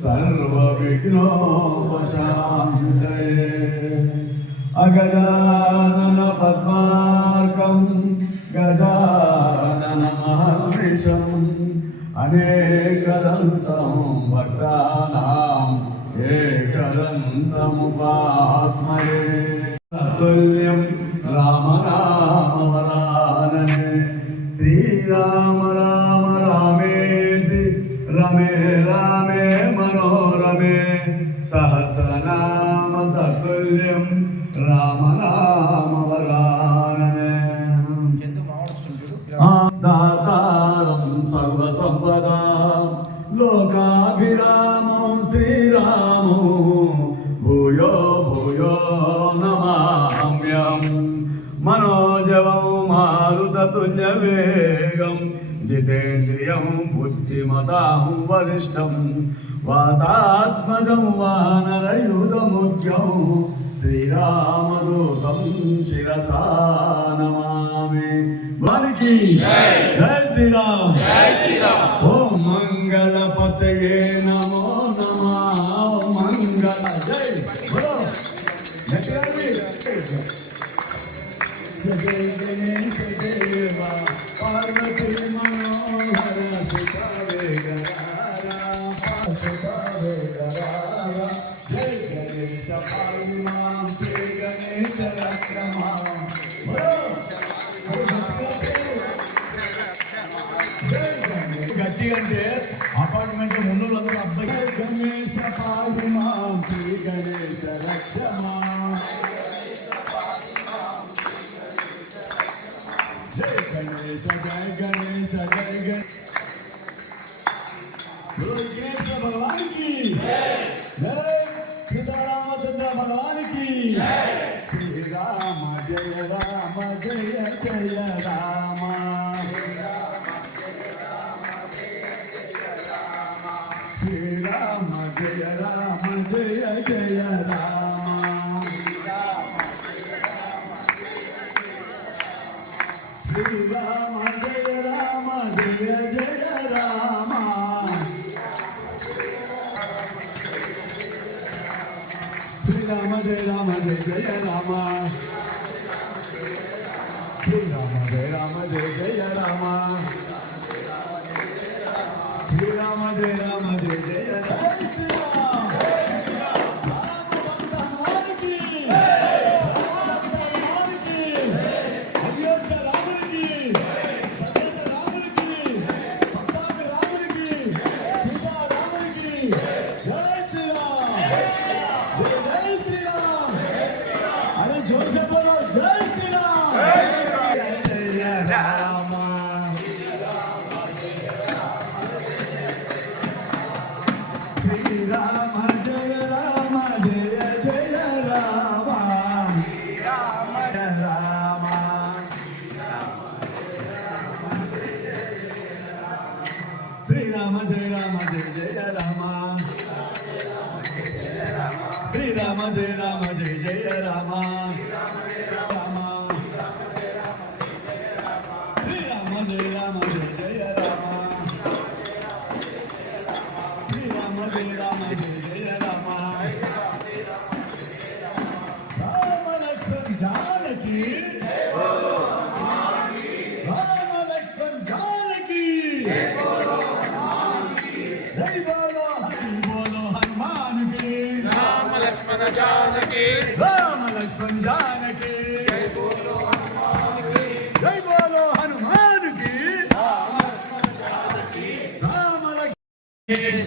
सर्वविघ्नोपशान्तये अगजानन पद्मार्कं गजाननमहर्निशम् अनेकदन्तं भक्तानाम् एकदन्तमुपास्महे तुल्यं रामनामवरानने श्रीराम राम रामेति रमे रामे मनोरमे सहस्रनाम तत्तुल्यं रामनामवरानने दातारं सर्वसम्पदां लोकाभिरामं श्रीरामो भूयो भूयो नमाम्यहम् मनोजवं मारुततुल्यवेगं जितेन्द्रियं बुद्धिमतां वरिष्ठं वातात्मजं वानरयूथमुख्यं श्रीरामदूतं शिरसा नमामि। वाल्मीकि जय श्रीराम ओम मंगलपतये नमो नमः। मंगल जय बोलो जय गणेश देवा पार्वती मनोहर सुतावे गरारा जय गणेश पार्वमा जय गणेश रक्षमा గట్టి అంటే అపార్ట్మెంట్ ముందు అబ్బాయి గణేశ పార్వమా శ్రీ గణేశ రక్షమా జయ గణేశ జయ గణేశ జయ గణేశ భగవాన్ కి జయ సీతారామచంద్ర భగవాన్ కి శ్రీరామ జయ రామ జయ జయ రామ శ్రీరామ జయ రామ జయ జయ రామ శ్రీరామ జయ రామ జయ జయ రామ శ్రీరామ జయ రామ జయ జయ రామ శ్రీరామ జయ రామ జయ జయ రామ శ్రీరామ జయ రామ జయ జయ రామ శ్రీరామ జయ రామ జయ జయ రామ శ్రీరామ జయ రామ జయ జయ రామ రామ శ్రీరామ జయ రామ జయ జయ రామ శ్రీరామ జయ రామ జయ జయ రామ రామ లక్ష్మణ జానకి రామ లక్ష్మణ జానకి जय बोलो हनुमान की राम लक्ष्मण जानकी राम लक्ष्मण जानकी जय बोलो हनुमान की जय बोलो हनुमान की राम लक्ष्मण जानकी राम लक्ष्मण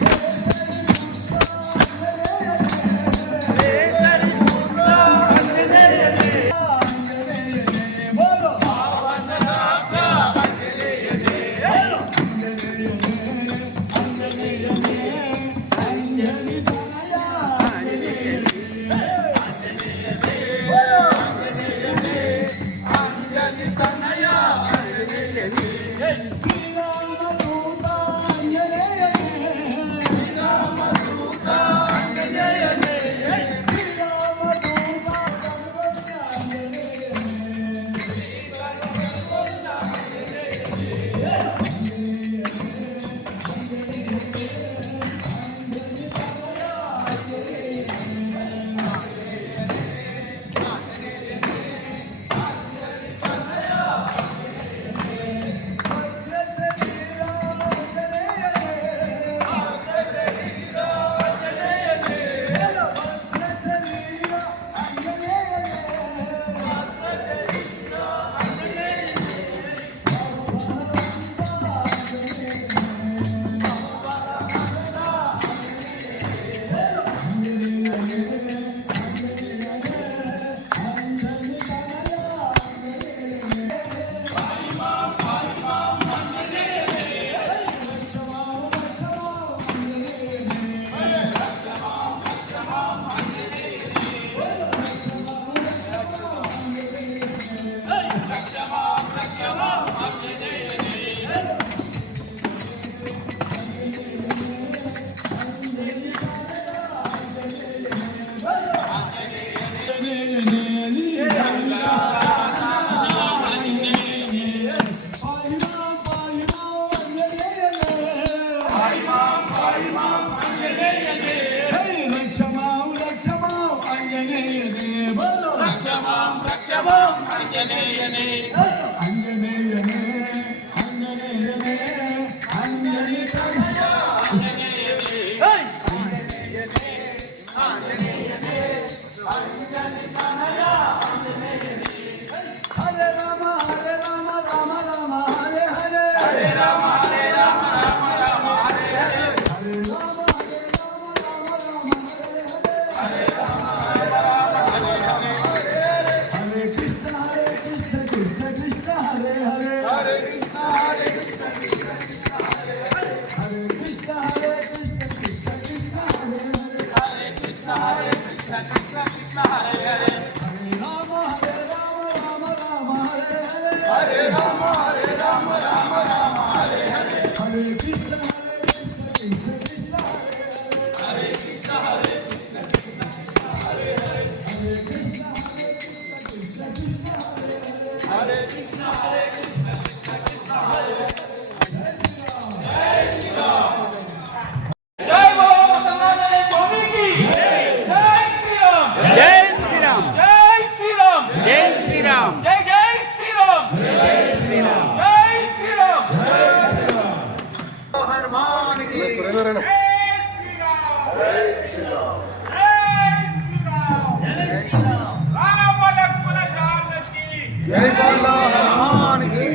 జై బాలా హనుమాన్ కి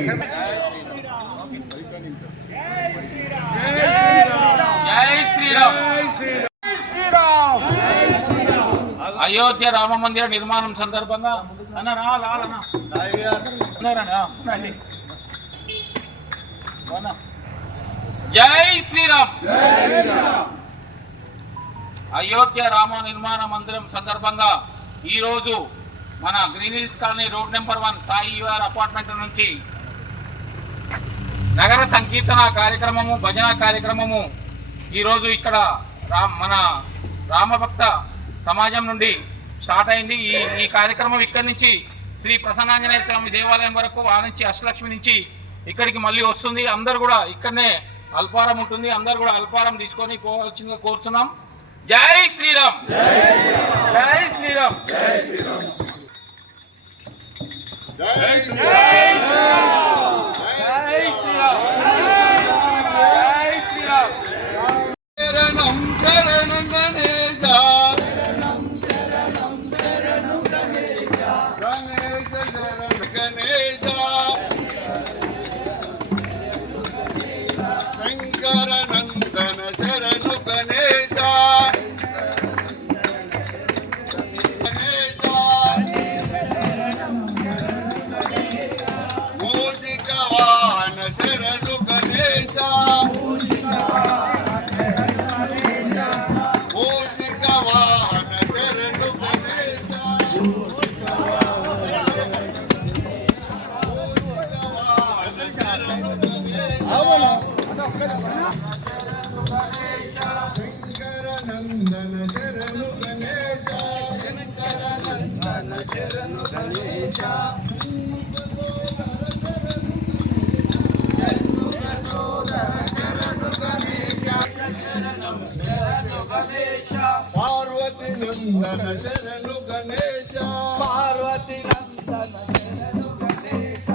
అయోధ్య రామ మందిర నిర్మాణం సందర్భంగా జై శ్రీరామ్. అయోధ్య రామ నిర్మాణ మందిరం సందర్భంగా ఈరోజు మన green hills colony road number 1 Sai your apartment నుంచి నగర సంకీర్తన కార్యక్రమము, భజన కార్యక్రమము ఈరోజు ఇక్కడ మన రామభక్త సమాజం నుండి స్టార్ట్ అయింది. ఈ కార్యక్రమం ఇక్కడి నుంచి శ్రీ ప్రసన్నాంజనేయ స్వామి దేవాలయం వరకు, ఆ నుంచి అష్టలక్ష్మి నుంచి ఇక్కడికి మళ్ళీ వస్తుంది. అందరు కూడా ఇక్కడనే అల్పారం ఉంటుంది, అందరు కూడా అల్పారం తీసుకొని పోవాల్సిందిగా కోరుతున్నాం. జై శ్రీరామ్, జై శ్రీరామ్, జై శ్రీరామ్, జై శ్రీరామ్, జై శ్రీరామ్, జై శ్రీరామ్. శరణం శరణం గణేశ, శరణం శరణం గణేశ, గణేశ శరణం గణేశ, శంకర నందన శరణు గణేశ, మూషిక వాహన శరణు గణేశ, మూషిక వాహన శరణు గణేశ, మూషిక వాహన శరణు గణేశ, శంకర నందన శరణు గణేశ, శంకర నందన శరణు గణేశ, పార్వతి నందన శరణు గణేశ, పార్వతి నందన శరణు గణేశ,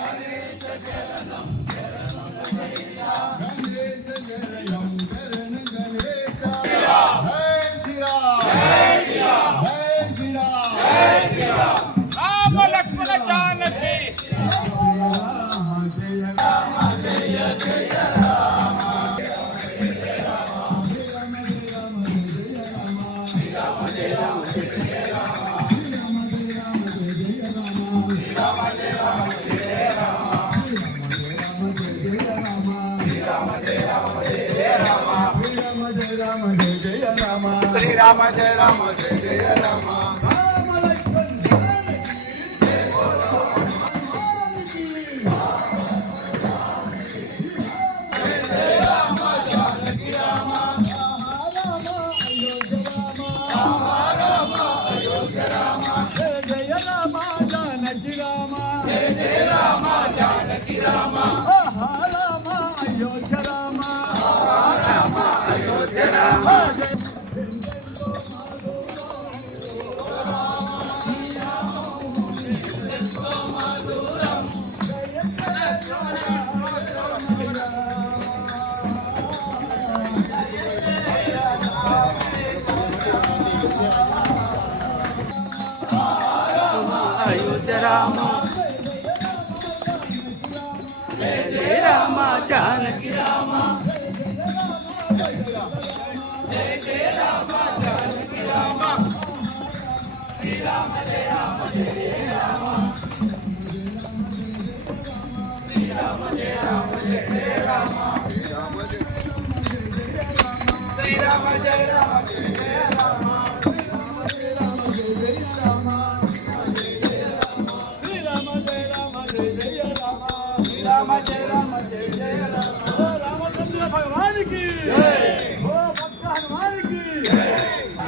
గణేశ శరణం శరణు గణేశ, గణేశ శరణం శరణు గణేశ. జై శ్రీరామ్, జై శ్రీరామ్, జై శ్రీరామ్, జై శ్రీరామ్. రామ లక్ష్మణ జానకి శ్రీరామ జయ రామ జయ జయ రామ. జయ రామ జానకి రామ, జయ జయ రామ జానకి అయోధ్య రామ జయ రామ జానకి రామ జయ రామ జానకి రామ శ్రీరామ జయ రామ జయ రామ శ్రీరామ జయ రామ జయ రామ శ్రీరామ జయ రామ జయ రామ रामचंद्र भगवान की भक्त हनुमान की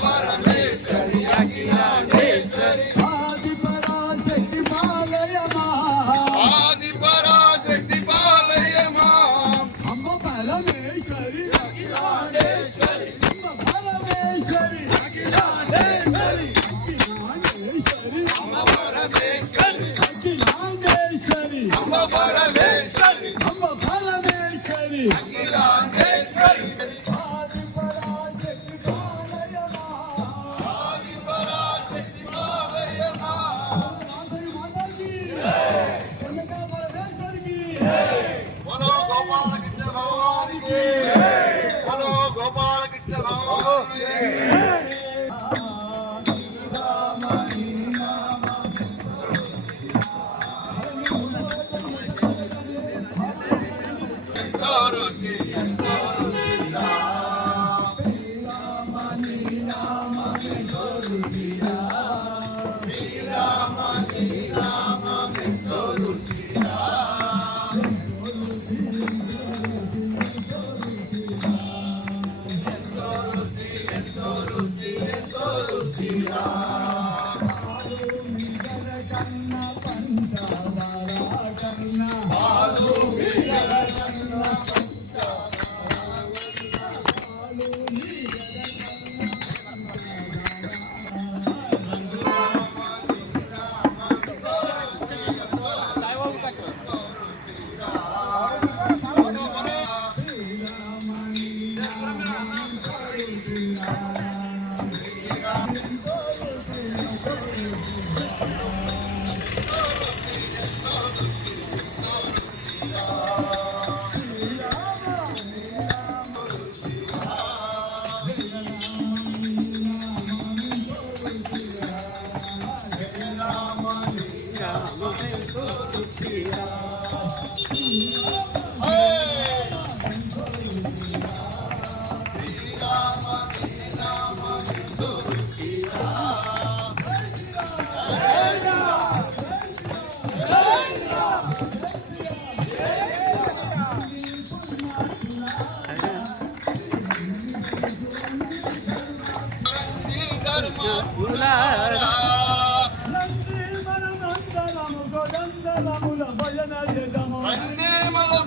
परमेश्वरी अखिलांडेश्वरी आदि पराशक्ति पालय आदि पराशक्ति पालय अम्ब परमेश्वरी अखिलांडेश्वरी अम्ब परमेश्वरी अखिलांडेश्वरी अखिलांडेश्वरी अम्ब परमेश्वरी अखिलांडेश्वरी अम्ब परमेश्वरी अम्ब परमेश्वरी अखिलांडेश्वरी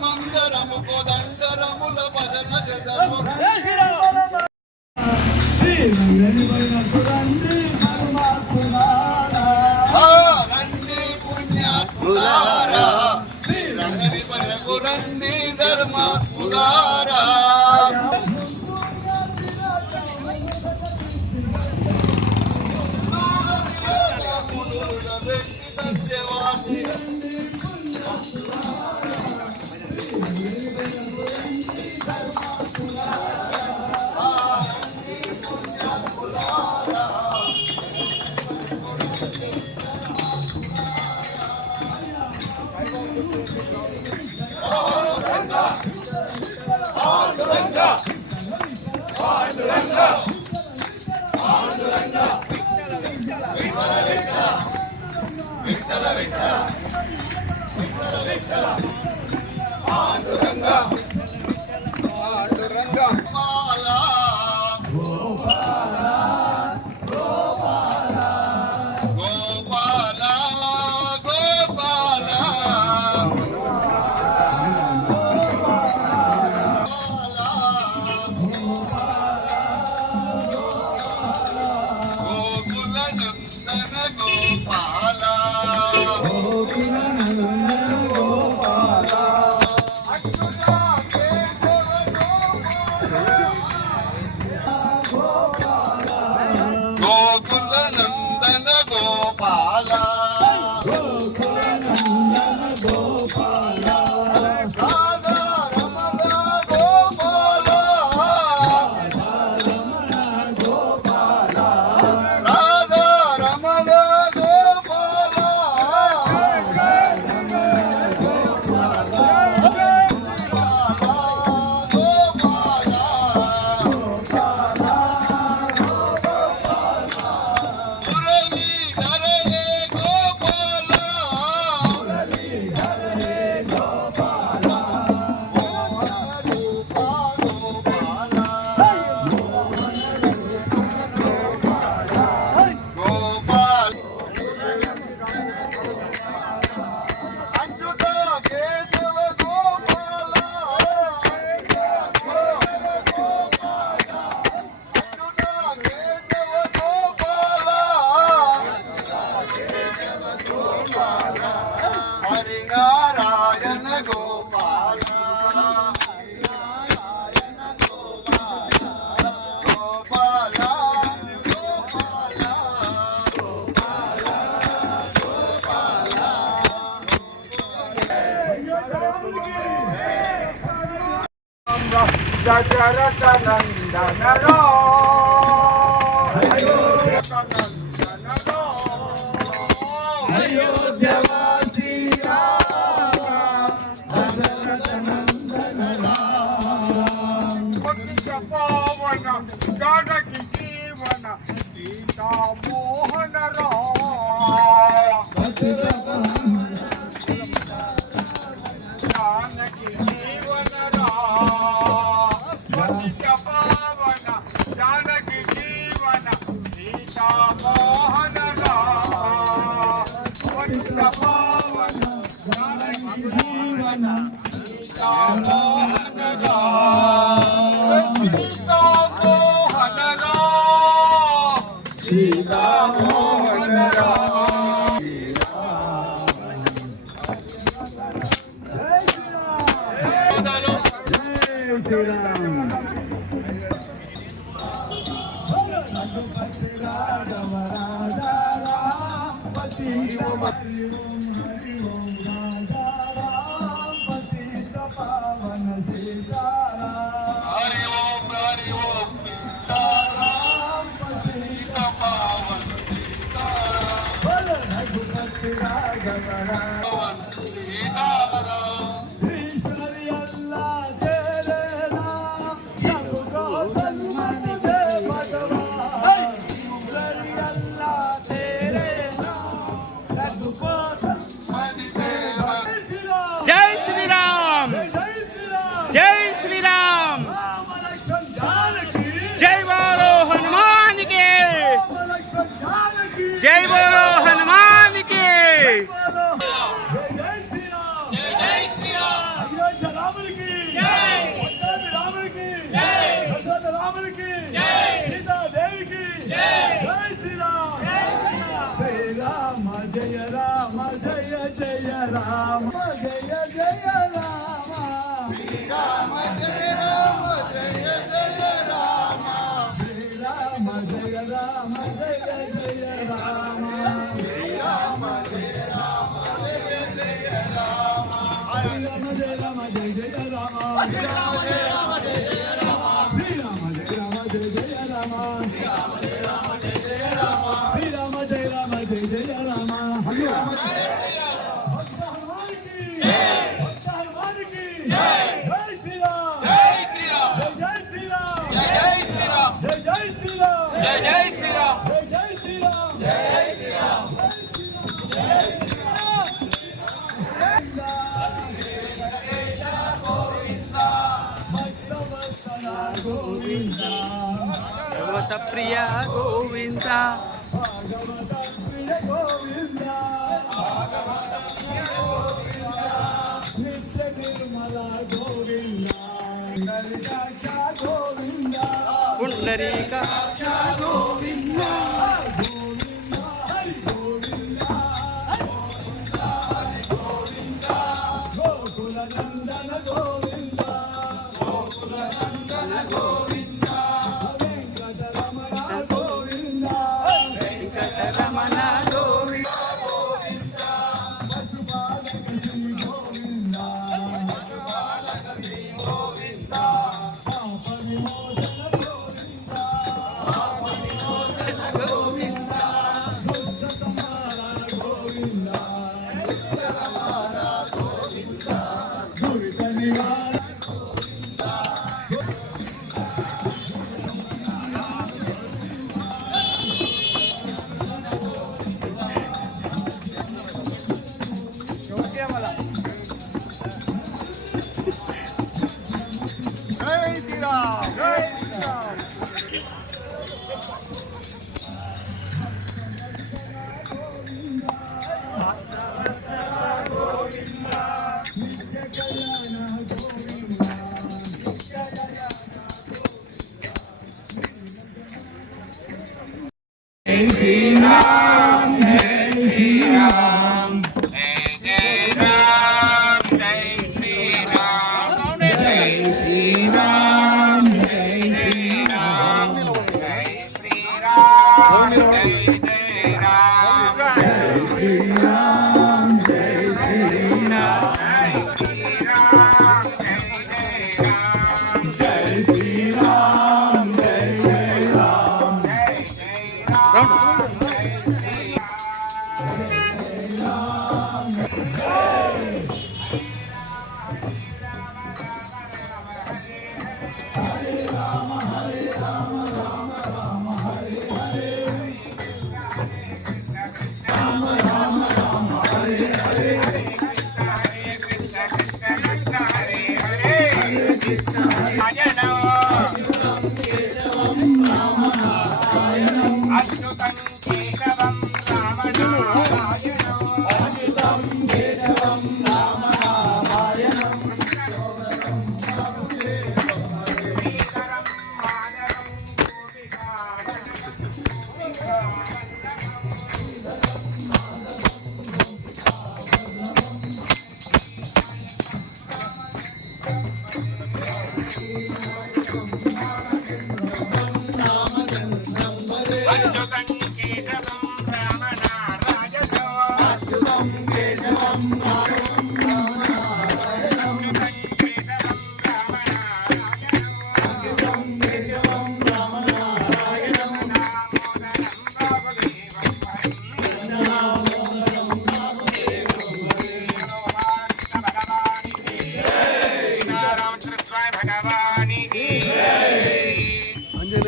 మందరము కోదండరముల భజన శ్రీరంగని వైనకు రండి పరమాత్ములారా. రండి పుణ్యాత్ములారా, శ్రీరంగని వైనకు రండి ధర్మాత్ములారా. దశరథనందనలో అయోధ్యవాసి పవన జానకి జీవన సీతామోహన జానకి జీవన పవన జానకి జీవన సీతామోహన పవన జానకి జీవన జై శ్రీరామ్ జై శ్రీరామ్ జయ రామ జయ జయ రామ శ్రీరామ జయ రామ జయ జయ రామ శ్రీరామ జయ రామ జయ జయ రామ శ్రీరామ జయ రామ జయ జయ రామ శ్రీరామ జయ రామ జయ జయ రామ శ్రీరామ జయ రామ జయ జయ రామ శ్రీరామ జయ రామ జయ జయ రామ శ్రీరామ జయ రామ జయ జయ రామ శ్రీరామ జయ రామ జయ జయ రామ హనుమాన్ की जय जय श्री राम जय श्री राम जय श्री राम जय श्री राम जय श्री राम जय श्री राम जय श्री राम जय श्री राम जय श्री राम गोविंदा भगवत प्रिय गोविंदा भगवत प्रिय गोविंदा नित्य निर्मला गोविंदा पुंडरीकाक्षा गोविंदा पुंडरीकाक्षा गोविंदा गोविंदा हरि गोविंदा गोविंदा हरि गोविंदा गोकुल नंदन गोविंदा गोकुल नंदन गोविंदा वेंकटरमण गोविंदा वेंकटरमण गोविंदा गोविंदा पशुपालक श्री गोविंदा पशुपालक श्री गोविंदा पाप विमोचन गोविंदा पाप विमोचन गोविंदा दुष्ट संहार गोविंदा दुष्ट संहार गोविंदा दुरित निवारण जय श्री राम जय श्री राम जय श्री राम जय श्री राम जय जय राम जय श्री राम जय श्री राम जय श्री राम जय श्री राम जय जय राम जय श्री राम जय श्री राम जय श्री राम जय जय राम जय जय राम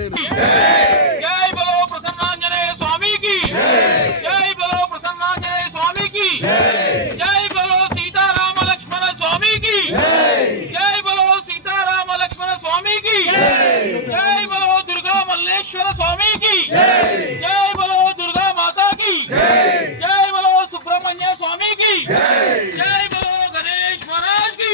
जय बोलो प्रसन्नांजनेय स्वामी की जय बोलो प्रसन्नांजनेय स्वामी की जय बोलो सीताराम लक्ष्मण स्वामी की जय बोलो सीताराम लक्ष्मण स्वामी की जय बोलो दुर्गा मल्लेश्वर स्वामी की जय बोलो दुर्गा माता की जय बोलो सुब्रह्मण्य स्वामी की जय बोलो गणेश महाराज की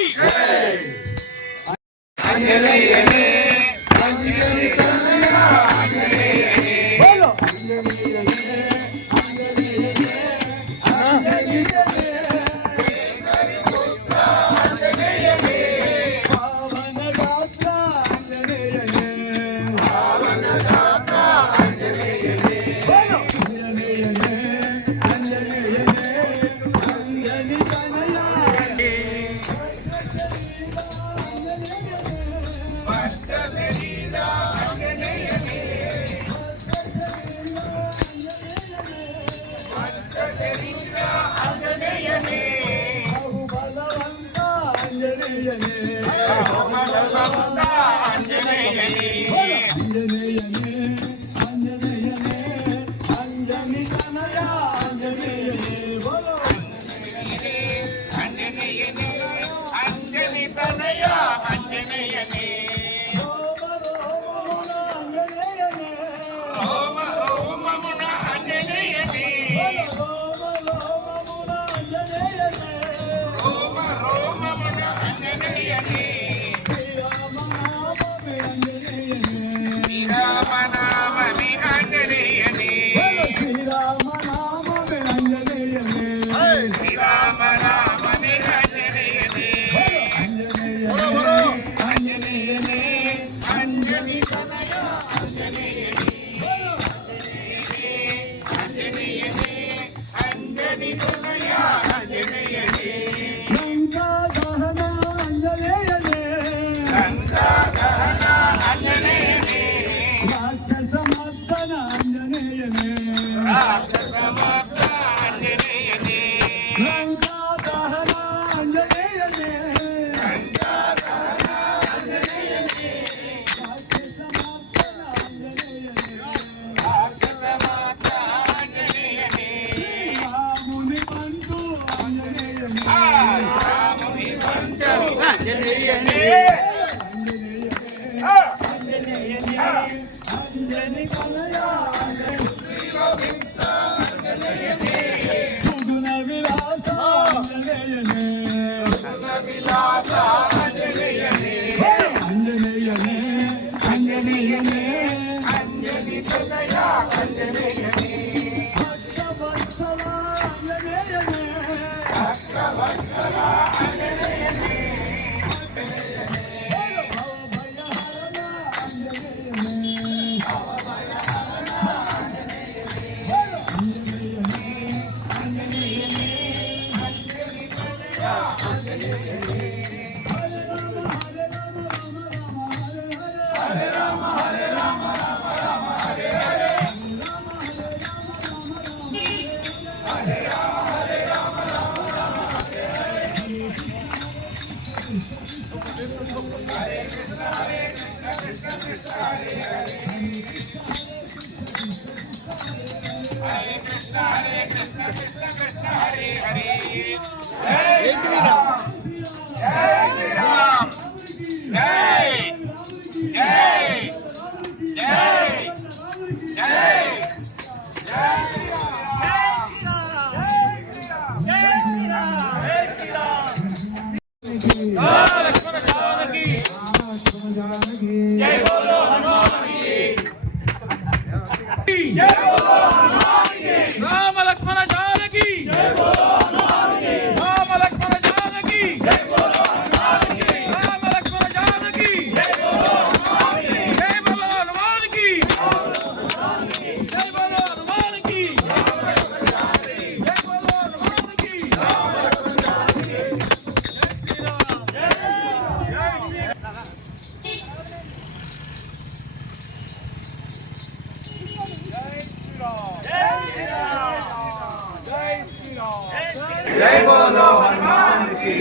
जय बोलो हनुमान की।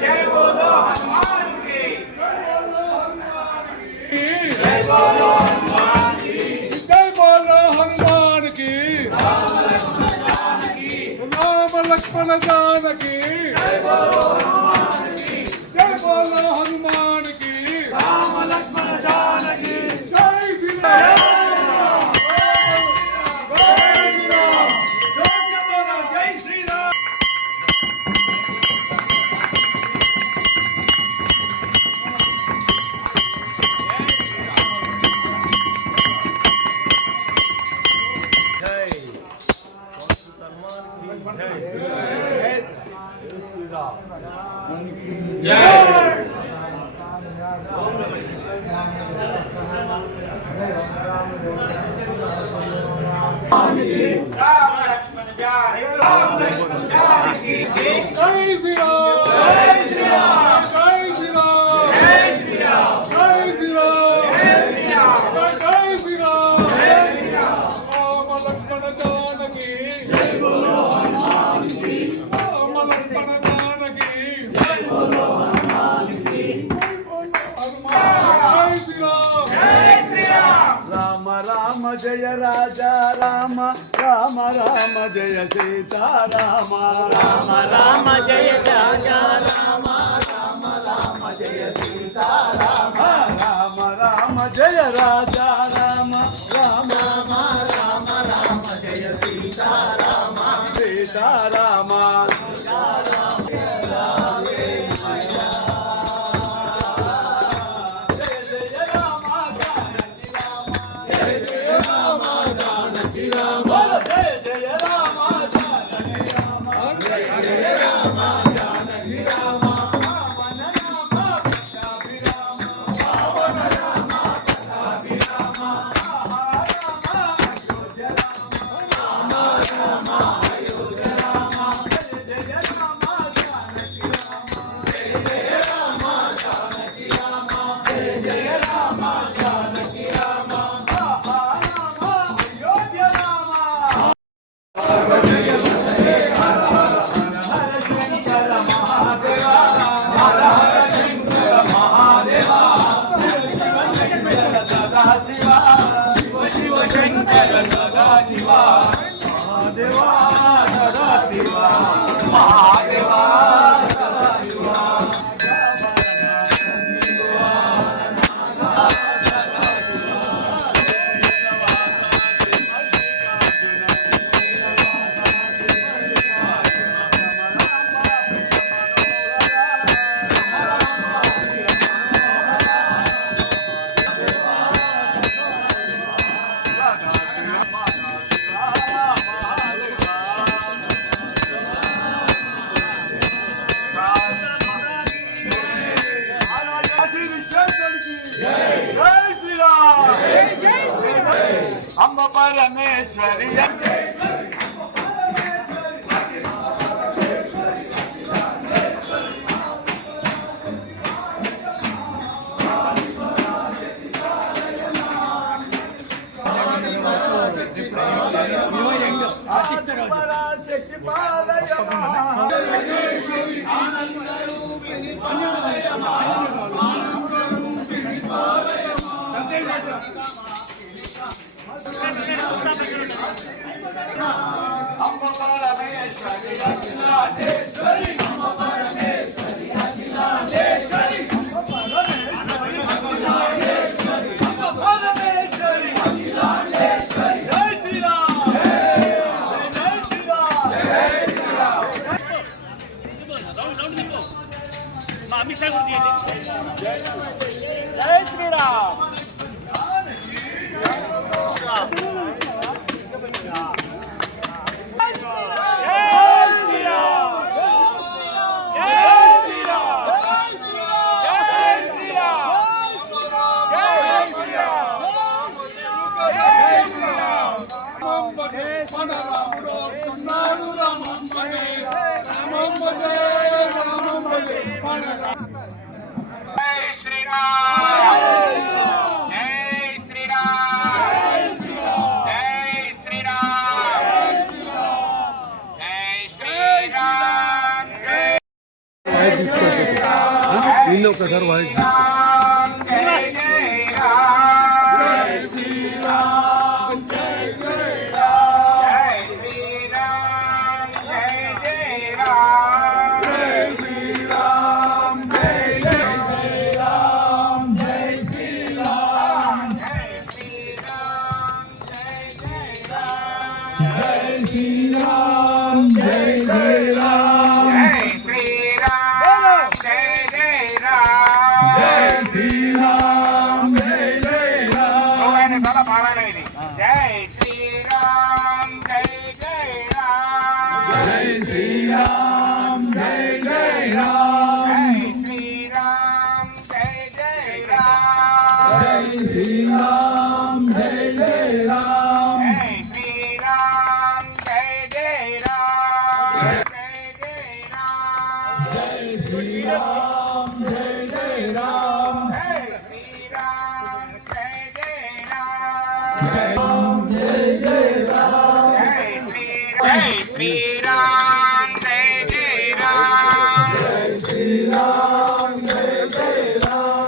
जय बोलो हनुमान की। जय बोलो हनुमान की। जय बोलो हनुमान की। राम लक्ष्मण जानकी। जय बोलो हनुमान की। राम लक्ष्मण जानकी। जय श्री राम। జయ రాజా రామ రామ రామ జయ సీతారామ రామ రామ జయ రాజా రామ రామ రామ జయ సీతారామ రామ రామ జయ రాజా రామ రామ రామ రామ జయ సీతారామ సీతారామ అంబ పరమేశ్వరి జై శ్రీరామ్ వీళ్ళు ఒకసారి voice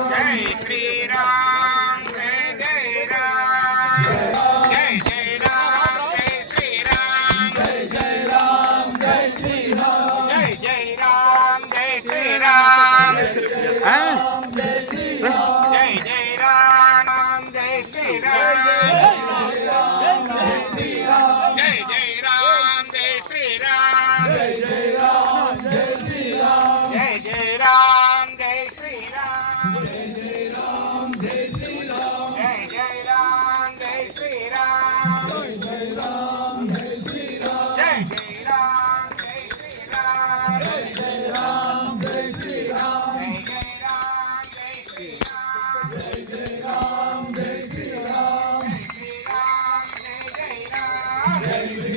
Jai Shri Ram, Jai Jai Ram, Jai జై జై రామ్ జై శ్రీ రామ్ జై జై రామ్ జై శ్రీ రామ్ జై జై రామ్ జై శ్రీ రామ్ జై జై రామ్ జై శ్రీ రామ్ జై జై రామ్ జై శ్రీ రామ్ జై జై రామ్ జై శ్రీ రామ్ జై జై రామ్ జై శ్రీ రామ్ జై జై రామ్ జై శ్రీ రామ్ జై జై రామ్ జై శ్రీ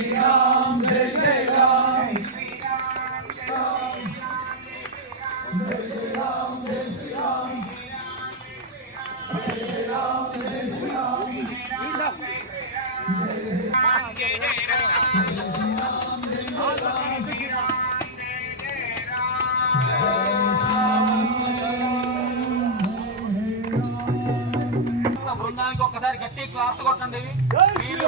రామ్ జై జై రామ్ జై శ్రీ రామ్ జై జై రామ్ జై శ్రీ రామ్ జై శ్రీ రామ్ జై జై రామ్ జై శ్రీ రామ్ జై శ్రీ రామ్ బృందానికి ఒక్కసారి గట్టి క్లాస్ కొట్టండి. వీళ్ళు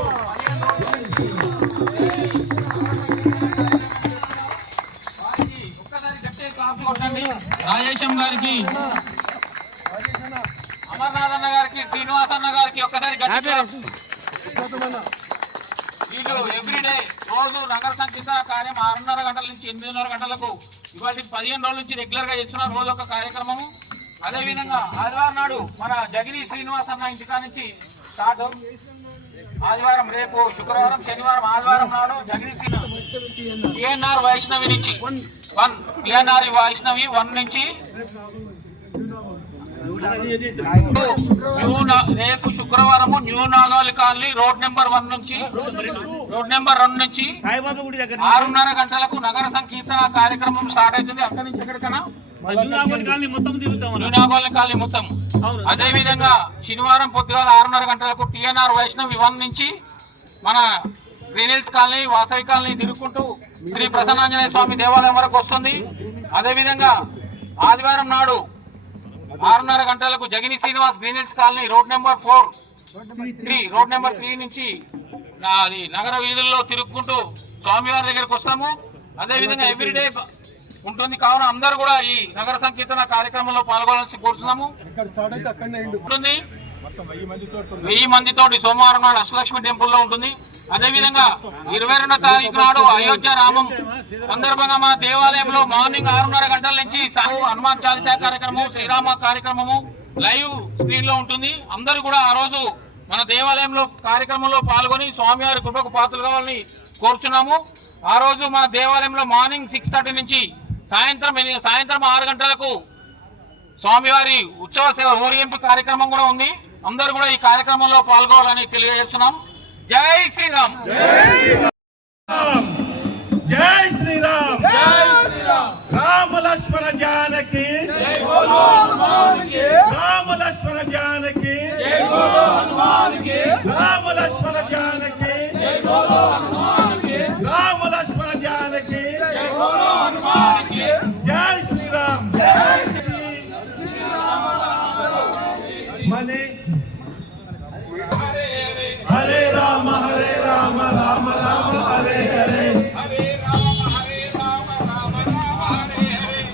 ఒక్కసారి గట్టి క్లాస్ కొట్టండి. రాజేశం గారికి, అమర్నాథ్ అన్న గారికి, శ్రీనివాస్ అన్న గారికి ఒక్కసారి గట్టి. వీళ్ళు ఎవ్రీడే రోజు నగర సంగీత కార్యం 6:30 గంటల నుంచి 8:30 గంటలకు ఇవాటి 15 రోజుల నుంచి రెగ్యులర్ గా చేస్తున్నారు రోజు ఒక కార్యక్రమము. అదేవిధంగా ఆదివారం నాడు మన జగిరి శ్రీనివాస్ అన్న ఇంటికా నుంచి స్టార్ట్. ఆదివారం రేపు శుక్రవారం శనివారం ఆదివారం నాడు జగిరి టిఎన్ఆర్ వైష్ణవి నుంచి 1 టిఎన్ఆర్ వైష్ణవి 1 నుంచి రేపు శుక్రవారము న్యూ నాగాలి కాలనీ రోడ్ నెంబర్ 1 నుంచి 6:30 గంటలకు నగర సంకీర్తన కార్యక్రమం స్టార్ట్ అవుతుంది. అక్కడి నుంచి ఎక్కడికైనా న్యూ నాగాలి కాలనీ మొత్తం. అదే విధంగా శనివారం పొద్దుగాల 6:30 గంటలకు టిఎన్ఆర్ వైష్ణవి 1 నుంచి మన గ్రీనిల్స్ కాలనీ వాసవి కాలనీ తిరుగుకుంటూ శ్రీ ప్రసన్నాంజనేయ స్వామి దేవాలయం వరకు వస్తుంది. అదే విధంగా ఆదివారం నాడు 6:30 గంటలకు జగిని శ్రీనివాస్ గ్రీనిల్స్ కాలనీ రోడ్ నెంబర్ 3 నుంచి అది నగర వీధుల్లో తిరుగుకుంటూ స్వామివారి దగ్గరకు వస్తాము. అదేవిధంగా ఎవ్రీడే ఉంటుంది. కావున అందరూ కూడా ఈ నగర సంకీర్తన కార్యక్రమంలో పాల్గొనాల్సి కోరుతున్నాము. 1000 మందితోటి సోమవారం నాడు అష్టలక్ష్మి టెంపుల్లో ఉంటుంది. అదేవిధంగా 22వ తారీఖు నాడు అయోధ్య రామం సందర్భంగా మన దేవాలయంలో మార్నింగ్ 6:30 గంటల నుంచి హనుమాన్ చాలీసా కార్యక్రమం, శ్రీరామ కార్యక్రమము లైవ్ స్క్రీన్ లో ఉంటుంది. అందరూ కూడా ఆ రోజు మన దేవాలయంలో కార్యక్రమంలో పాల్గొని స్వామివారి కృపకు పాత్రలు కావాలని కోరుచున్నాము. ఆ రోజు మన దేవాలయంలో మార్నింగ్ 6:30 నుంచి సాయంత్రం 6 గంటలకు స్వామివారి ఉత్సవ సేవ ఊరేగింపు కార్యక్రమం కూడా ఉంది. అందరూ కూడా ఈ కార్యక్రమంలో పాల్గొనాలని తెలియజేస్తున్నాం. జై శ్రీరామ్. జై శ్రీరామ్. రామ లక్ష్మణ జానకి, రామ లక్ష్మణ జానకి, రామ లక్ష్మణ జానకి, రామ లక్ష్మణ జానకి. జై శ్రీరామ్. మనే హరే రామ హరే రామ రామ రామ హరే హరే,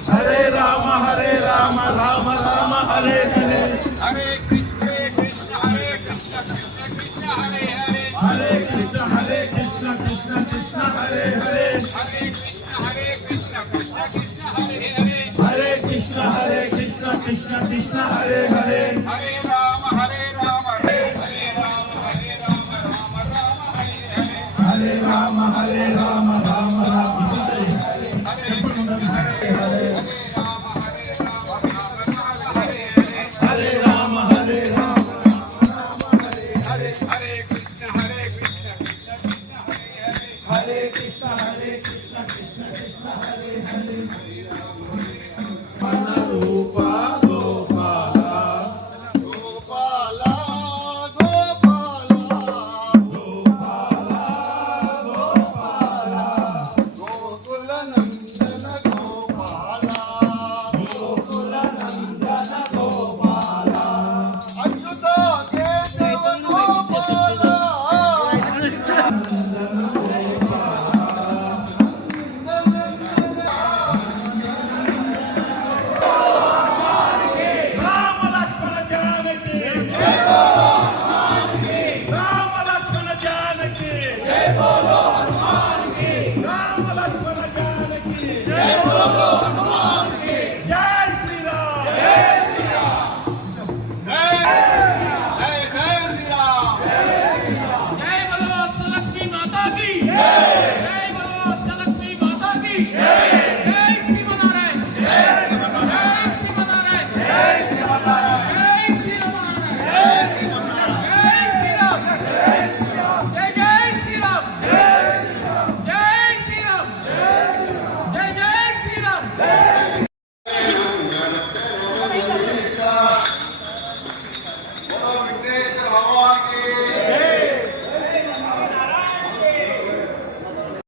హరే రామ హరే రామ రామ రామ హరే హరే, హరే కృష్ణ హరే కృష్ణ హరే కృష్ణ కృష్ణ కృష్ణ హరే హరే, హరే కృష్ణ హరే కృష్ణ కృష్ణ కృష్ణ హరే హరే,